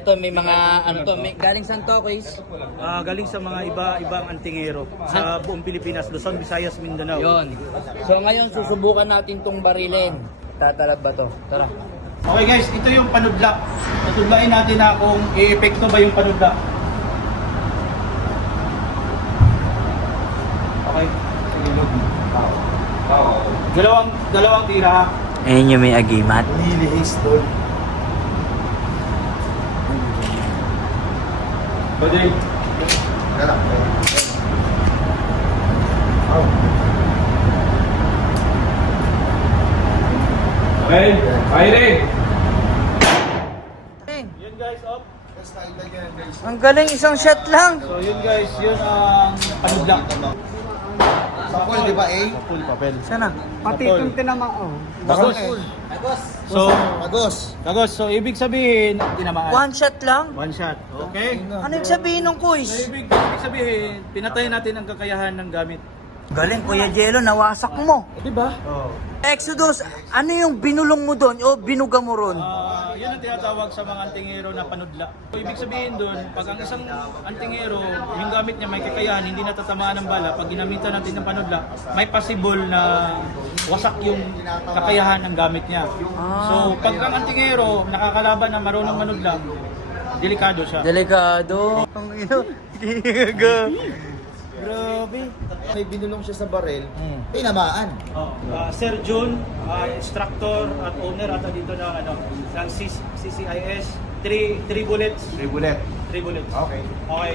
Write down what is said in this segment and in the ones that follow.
Ito may mga ano to, may, galing saan to, Chris? Galing sa mga ibang antingero sa buong Pilipinas, Luzon, Visayas, Mindanao. Yon. So ngayon susubukan natin tong barilin. Tatalab ba to? Tara. Okay guys, ito yung panudla. Tutudlain natin na kung i-epekto ba yung panudla. Okay. Dalawang tira. Ayun yung may agimat. Nilihis tol. Pwede. Kala. Okay, firing! Yun guys, up. Ang galing, isang shot lang. So yun guys, yun ang panudla. Sa pool, di ba eh? Full papel. Sana? Pati itong Bagos. So, Bagos. so ibig sabihin, tinamaan. One shot lang? One shot. Okay? Ano yung sabihin ng So quiz? ibig sabihin, pinatay natin ang kakayahan ng gamit. Galing, Kuya Jello, nawasak mo. Di ba? Exodus, ano yung binulong mo doon o binuga mo ron? Yan ang tinatawag sa mga antingero na panudla. So, ibig sabihin doon, pag ang isang antingero, yung gamit niya may kakayahan, hindi natatamaan ng bala, pag ginamitan natin ng panudla, may possible na wasak yung kakayahan ng gamit niya. So, pag ang antingero nakakalaban na marunong manudla, delikado siya. Delikado. Ang ino. Grabe. May binulong siya sa baril. Tinamaan. Sir June, instructor at owner ata dito ng ng CCIS, 3 bullets. 3 bullet. 3 bullets. Okay. Okay.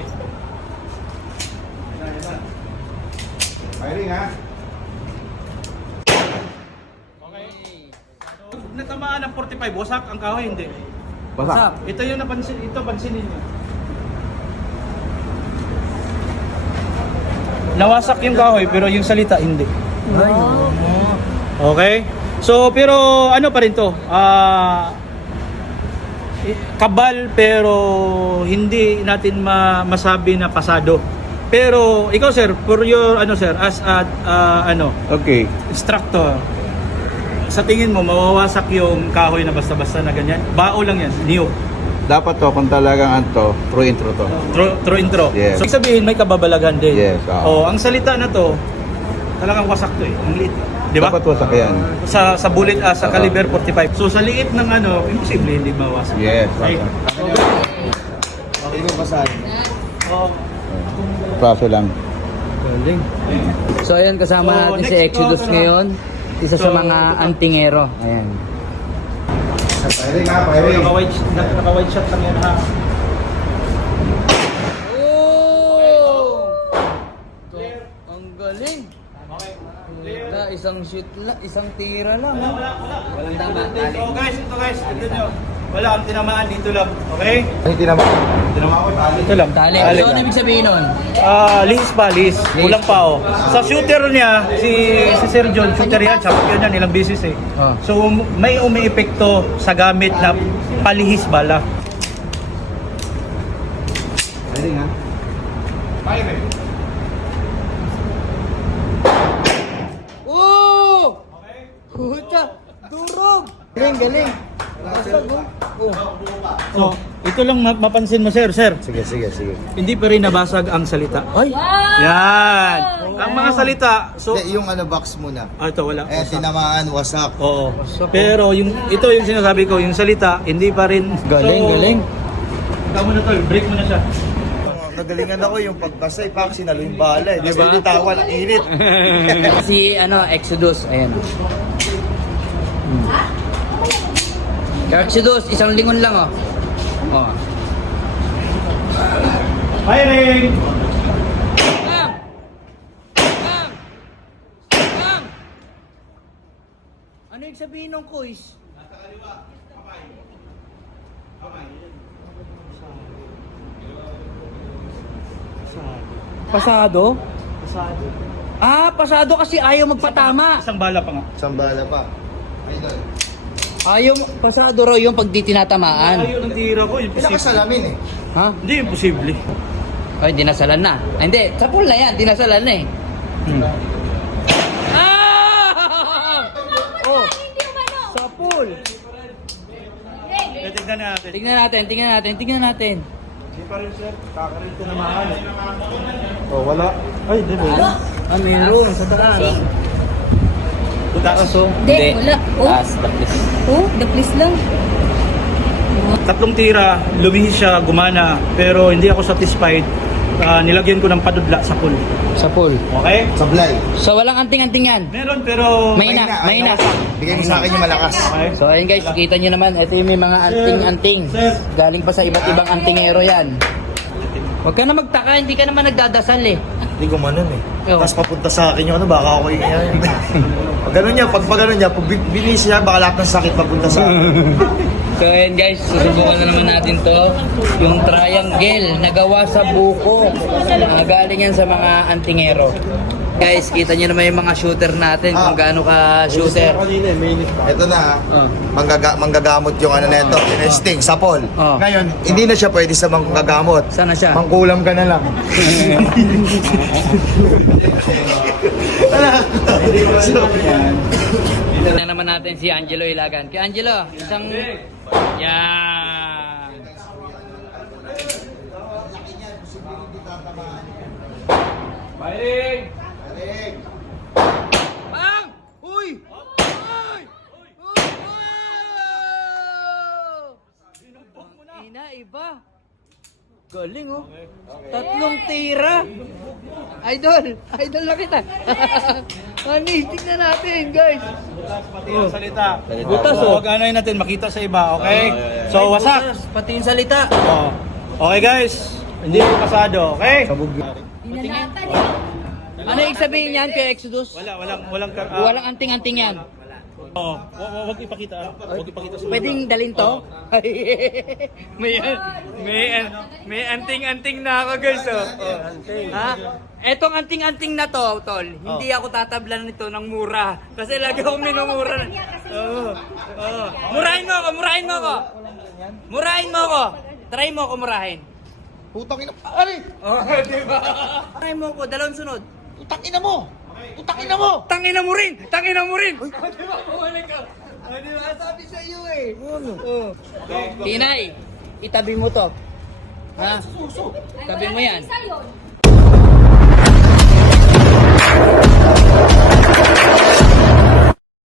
Firing ha. Okay. Natamaan ng 45, wasak ang kahoy, hindi. Basa. Ito yung pansinin niyo. Nawasak yung kahoy pero yung salita hindi. Okay? So pero ano pa rin to? Kabal pero hindi natin masabi na pasado. Pero ikaw sir, for your sir as Okay. instructor, sa tingin mo mawawasak yung kahoy na basta-basta na ganyan? Bao lang yan, new. Dapat to kung talagang true intro to. True intro. Yes. So, ibig sabihin may kababalagan din. Yes, oo. Ang salita na to, talagang wasak to eh. Ang liit. Di ba? Dapat wasak yan. Sa bullet, sa caliber 45. So sa liit ng imposible hindi mawasak. Yes. Okay. Hindi mo basahin. Oh, Praso lang. galing. So ayan, kasama So, natin si next Exodus to, ngayon. Isa sa So, mga antingero. Ayan. Firing ha, firing. Naka-wide shot lang yan ha. Oh! Ang galing. Okay. Clear. Isang shoot lang, isang tira lang. Wala. Walang tama. So guys, ito nyo. Wala kang tinamaan dito lang. Okay? Hindi naman. Ito lang. Tali. So ano ibig sabihin nun? Lihis pa, lihis. Kulang pa oh. Sa shooter niya, si Sir John, shooter yan, champion yan, ilang beses eh. So may umi-epekto sa gamit na palihis bala. Firing ha. Firing. Oh! Puta! Durog! Galing. So, ito lang mapansin mo sir. Sige. Hindi pa rin nabasag ang salita. Ay! Yan! Ang mga salita, so... Hindi, yung box muna. Ito wala. Tinamaan, wasak. Oo. Pero ito yung sinasabi ko, yung salita, hindi pa rin... Galing. Ikaw mo na to, break mo na siya. Nagalingan ako yung pagbasay, pak sinalo yung bala eh. Diba? Bitawan, ang init. Si Exodus, ayan. Exodus, isang lingon lang oh. Oh. Firing! Ano yung sabihin ng quiz? Pasado? Pasado kasi ayaw magpatama. Isang bala pa nga. Isang bala pa. Idol. Ayaw, pasado raw yung pag di tinatamaan. Ayaw ng tira ko, imposible. Pinakasalamin eh. Ha? Hindi, imposible. Ay, dinasalan na. Hindi, sa pool na yan, dinasalan na eh. Oh! Sa pool! Tignan natin. Tingnan natin. Hindi pa rin sir, kakarin ko naman. Oh, wala. Ay, di ba? Meron sa taas. Taas. Hindi, wala. Oh. Taas, tapos. Oh, the please lang. Tatlong tira, lumihis siya, gumana, pero hindi ako satisfied. Nilagyan ko ng padudla sa pool. Sa pool. Okay? Sablay. So walang anting-anting yan. Meron pero Mahina. Bigay mo sa akin yung malakas. Okay. So ayun guys, kita nyo naman, ito yung may mga anting-anting. Sir. Galing pa sa iba't ibang antingero yan. Huwag ka na magtaka, hindi ka naman nagdadasal eh. Hindi ko manon eh. Oo. Tapos papunta sa akin yung ano, baka ako yung pag gano'n niya, pag gano'n niya, pag binis niya, baka lahat ng sakit papunta sa akin. So ayun guys, susubukan na naman natin to. Yung triangle na gawa sa buko. Galing yan sa mga antingero. Guys, kita nyo naman yung mga shooter natin, kung gaano ka shooter. Ito na, Oh. manggagamot yung ano neto, tinesting, sapol. Oh. Ngayon, hindi na siya pwede sa manggagamot. Sana siya? Mangkulam ka na lang. Tignan naman natin si Angelo Ilagan. Kay Angelo, isang... Yan! Firing! Bang! Uy! Uy! Uy! Ina, iba. Galing oh. Tatlong tira. Idol na kita. Honey, tignan natin guys. Pati yung salita. Butas, oh. Huwag ano'y natin makita sa iba, okay? So, wasak. Butas, pati yung salita. Oh. Okay guys, hindi ko pasado, okay? Inanatan eh. Ano ibig sabihin yan kay Exodus? Walang Anting-anting yan. Oh, wag ipakita. Wag ipakita sa Pwedeng dalhin to? may anting-anting na ako guys oh. Ha? Etong anting-anting na to, tol. Hindi ako tatablan nito ng mura. Kasi lagi akong minumura. Murahin mo ako. Murahin mo ako. Try mo ako murahin. Putang ina, ari! Oh, di ba? Try mo ako, dalawang sunod. Putang ina mo! Putang ina mo! Tangina mo rin! Di ba? Bumalik ka. Di ba? Sabi sa iyo eh. Tinay, itabi mo to. Ha? Tabi mo yan. Isa yun.